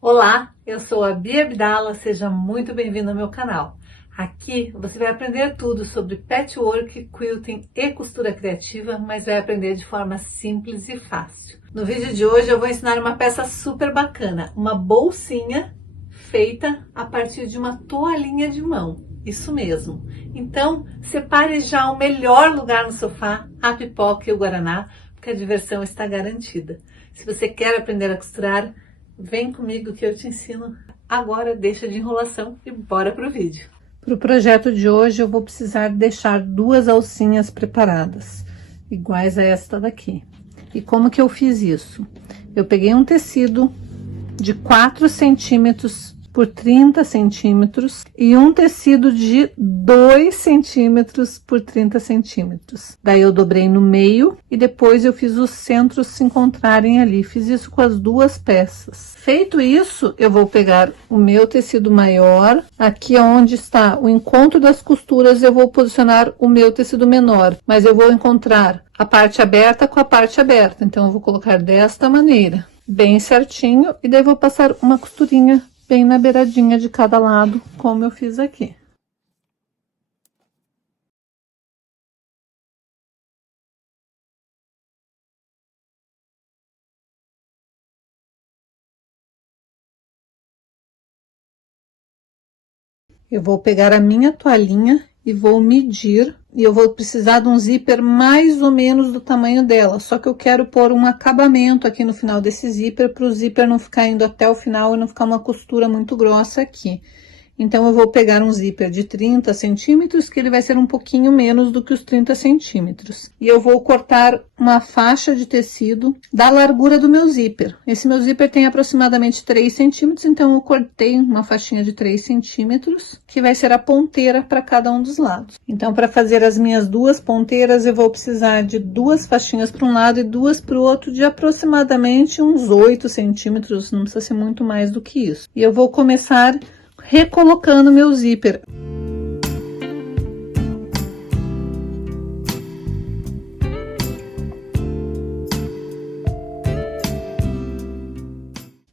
Olá, eu sou a Bia Abdala, seja muito bem-vindo ao meu canal. Aqui você vai aprender tudo sobre patchwork, quilting e costura criativa, mas vai aprender de forma simples e fácil. No vídeo de hoje eu vou ensinar uma peça super bacana, uma bolsinha feita a partir de uma toalhinha de mão. Isso mesmo. Então, separe já o melhor lugar no sofá, a pipoca e o guaraná, porque a diversão está garantida. Se você quer aprender a costurar, vem comigo que eu te ensino. Agora deixa de enrolação e bora pro vídeo. Para o projeto de hoje eu vou precisar deixar duas alcinhas preparadas, iguais a esta daqui. E como que eu fiz isso? Eu peguei um tecido de 4 centímetros por 30 centímetros e um tecido de 2 centímetros por 30 centímetros. Daí eu dobrei no meio e depois eu fiz os centros se encontrarem ali. Fiz isso com as duas peças. Feito isso, eu vou pegar o meu tecido maior. Aqui onde está o encontro das costuras, eu vou posicionar o meu tecido menor. Mas eu vou encontrar a parte aberta com a parte aberta. Então eu vou colocar desta maneira, bem certinho. E daí vou passar uma costurinha bem na beiradinha de cada lado, como eu fiz aqui. Eu vou pegar a minha toalhinha e vou medir, e eu vou precisar de um zíper mais ou menos do tamanho dela, só que eu quero pôr um acabamento aqui no final desse zíper, para o zíper não ficar indo até o final e não ficar uma costura muito grossa aqui. Então, eu vou pegar um zíper de 30 centímetros, que ele vai ser um pouquinho menos do que os 30 centímetros. E eu vou cortar uma faixa de tecido da largura do meu zíper. Esse meu zíper tem aproximadamente 3 centímetros, então eu cortei uma faixinha de 3 centímetros, que vai ser a ponteira para cada um dos lados. Então, para fazer as minhas duas ponteiras, eu vou precisar de duas faixinhas para um lado e duas para o outro, de aproximadamente uns 8 centímetros, não precisa ser muito mais do que isso. E eu vou começar recolocando meu zíper.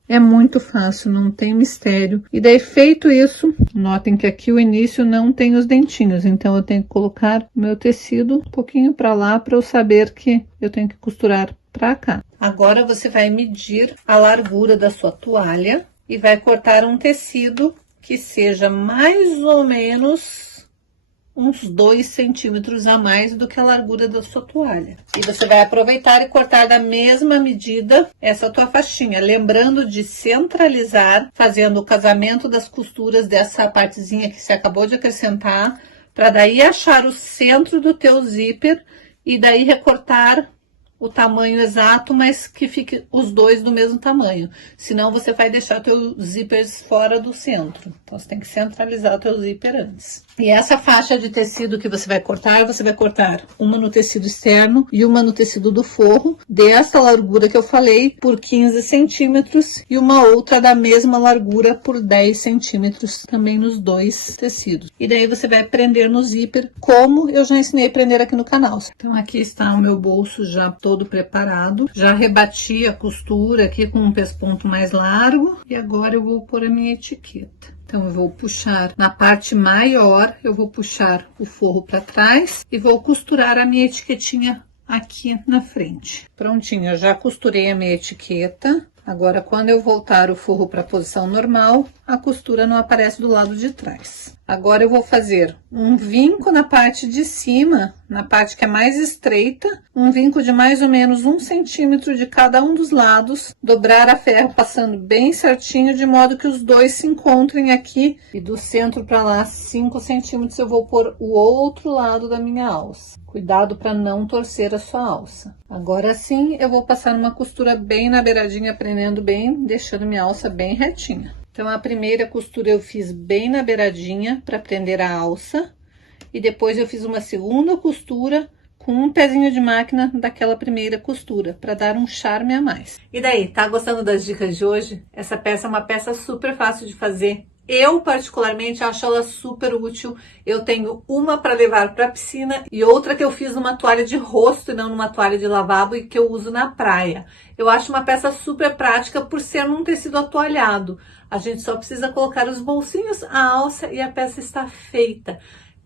É muito fácil, não tem mistério. E daí, feito isso, notem que aqui o início não tem os dentinhos, então eu tenho que colocar o meu tecido um pouquinho para lá, para eu saber que eu tenho que costurar para cá. Agora você vai medir a largura da sua toalha e vai cortar um tecido que seja mais ou menos uns 2 centímetros a mais do que a largura da sua toalha. E você vai aproveitar e cortar da mesma medida essa tua faixinha, lembrando de centralizar, fazendo o casamento das costuras dessa partezinha que você acabou de acrescentar, para daí achar o centro do teu zíper e daí recortar o tamanho exato, mas que fique os dois do mesmo tamanho. Senão você vai deixar teus zíperes fora do centro. Então você tem que centralizar o teu zíper antes. E essa faixa de tecido que você vai cortar uma no tecido externo e uma no tecido do forro, dessa largura que eu falei, por 15 centímetros, e uma outra da mesma largura por 10 centímetros, também nos dois tecidos. E daí você vai prender no zíper, como eu já ensinei a prender aqui no canal. Então aqui está o meu bolso já todo preparado. Já rebati a costura aqui com um pesponto mais largo, e agora eu vou pôr a minha etiqueta. Então, eu vou puxar na parte maior, eu vou puxar o forro para trás e vou costurar a minha etiquetinha aqui na frente. Prontinho, eu já costurei a minha etiqueta. Agora, quando eu voltar o forro para a posição normal, a costura não aparece do lado de trás. Agora, eu vou fazer um vinco na parte de cima, na parte que é mais estreita, um vinco de mais ou menos 1 centímetro de cada um dos lados, dobrar a ferro passando bem certinho, de modo que os dois se encontrem aqui, e do centro para lá, 5 centímetros, eu vou pôr o outro lado da minha alça. Cuidado para não torcer a sua alça. Agora sim, eu vou passar uma costura bem na beiradinha, prendendo bem, deixando minha alça bem retinha. Então, a primeira costura eu fiz bem na beiradinha para prender a alça. E depois eu fiz uma segunda costura com um pezinho de máquina daquela primeira costura, para dar um charme a mais. E daí, tá gostando das dicas de hoje? Essa peça é uma peça super fácil de fazer. Eu, particularmente, acho ela super útil. Eu tenho uma para levar para a piscina e outra que eu fiz numa toalha de rosto e não numa toalha de lavabo e que eu uso na praia. Eu acho uma peça super prática por ser num tecido atoalhado. A gente só precisa colocar os bolsinhos, a alça e a peça está feita.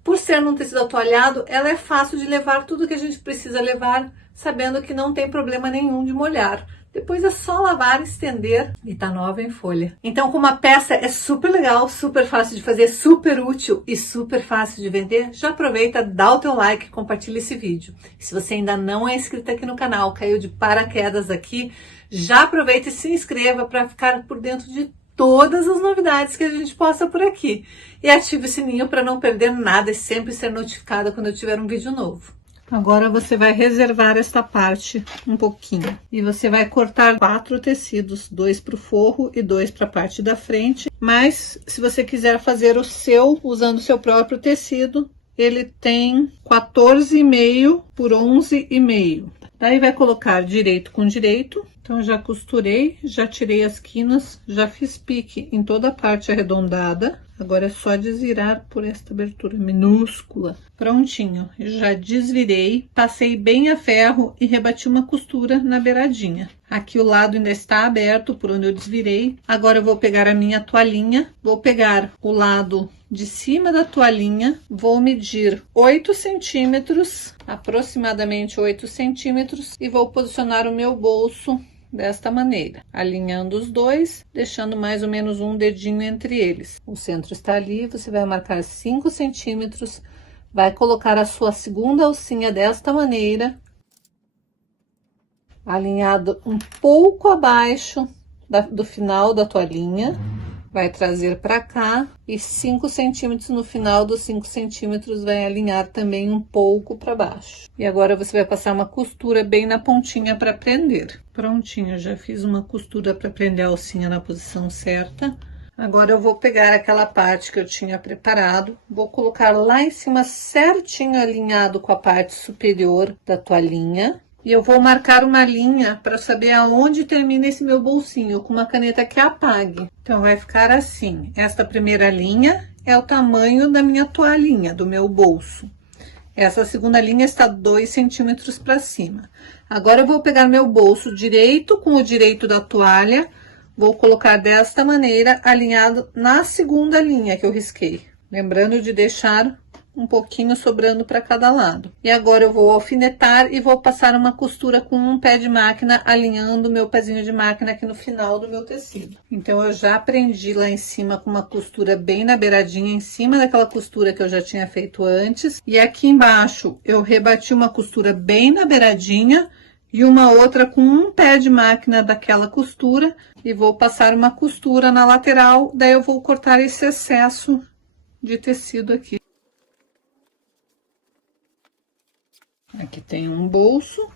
Por ser num tecido atoalhado, ela é fácil de levar tudo que a gente precisa levar, sabendo que não tem problema nenhum de molhar. Depois é só lavar, estender e tá nova em folha. Então, como a peça é super legal, super fácil de fazer, super útil e super fácil de vender, já aproveita, dá o teu like e compartilha esse vídeo. Se você ainda não é inscrito aqui no canal, caiu de paraquedas aqui, já aproveita e se inscreva para ficar por dentro de todas as novidades que a gente posta por aqui. E ative o sininho para não perder nada e sempre ser notificada quando eu tiver um vídeo novo. Agora você vai reservar esta parte um pouquinho. E você vai cortar 4 tecidos, 2 para o forro e 2 para a parte da frente. Mas se você quiser fazer o seu, usando o seu próprio tecido, ele tem 14,5 por 11,5. Daí vai colocar direito com direito. Então, já costurei, já tirei as quinas, já fiz pique em toda a parte arredondada. Agora é só desvirar por esta abertura minúscula. Prontinho, já desvirei, passei bem a ferro e rebati uma costura na beiradinha. Aqui o lado ainda está aberto por onde eu desvirei. Agora eu vou pegar a minha toalhinha, vou pegar o lado de cima da toalhinha, vou medir 8 centímetros, aproximadamente 8 centímetros, e vou posicionar o meu bolso desta maneira, alinhando os dois, deixando mais ou menos um dedinho entre eles. O centro está ali, você vai marcar 5 centímetros, vai colocar a sua segunda alcinha desta maneira, alinhado um pouco abaixo do final da toalhinha. Vai trazer para cá e 5 centímetros no final dos 5 centímetros vai alinhar também um pouco para baixo. E agora você vai passar uma costura bem na pontinha para prender. Prontinho, já fiz uma costura para prender a alcinha na posição certa. Agora eu vou pegar aquela parte que eu tinha preparado, vou colocar lá em cima certinho alinhado com a parte superior da toalhinha. E eu vou marcar uma linha para saber aonde termina esse meu bolsinho, com uma caneta que apague. Então, vai ficar assim. Esta primeira linha é o tamanho da minha toalhinha, do meu bolso. Essa segunda linha está 2 centímetros para cima. Agora, eu vou pegar meu bolso direito com o direito da toalha, vou colocar desta maneira, alinhado na segunda linha que eu risquei. Lembrando de deixar um pouquinho sobrando para cada lado. E agora eu vou alfinetar e vou passar uma costura com um pé de máquina, alinhando o meu pezinho de máquina aqui no final do meu tecido. Então, eu já prendi lá em cima com uma costura bem na beiradinha, em cima daquela costura que eu já tinha feito antes. E aqui embaixo, eu rebati uma costura bem na beiradinha e uma outra com um pé de máquina daquela costura. E vou passar uma costura na lateral, daí eu vou cortar esse excesso de tecido aqui. Aqui tem um bolso.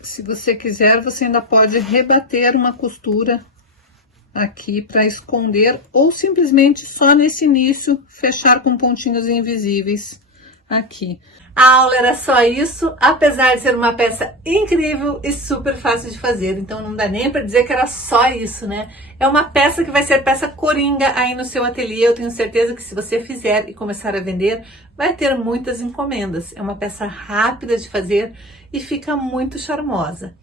Se você quiser, você ainda pode rebater uma costura aqui para esconder, ou simplesmente só nesse início fechar com pontinhos invisíveis aqui. A aula era só isso, apesar de ser uma peça incrível e super fácil de fazer, então não dá nem para dizer que era só isso, né? É uma peça que vai ser peça coringa aí no seu ateliê, eu tenho certeza que se você fizer e começar a vender, vai ter muitas encomendas. É uma peça rápida de fazer e fica muito charmosa.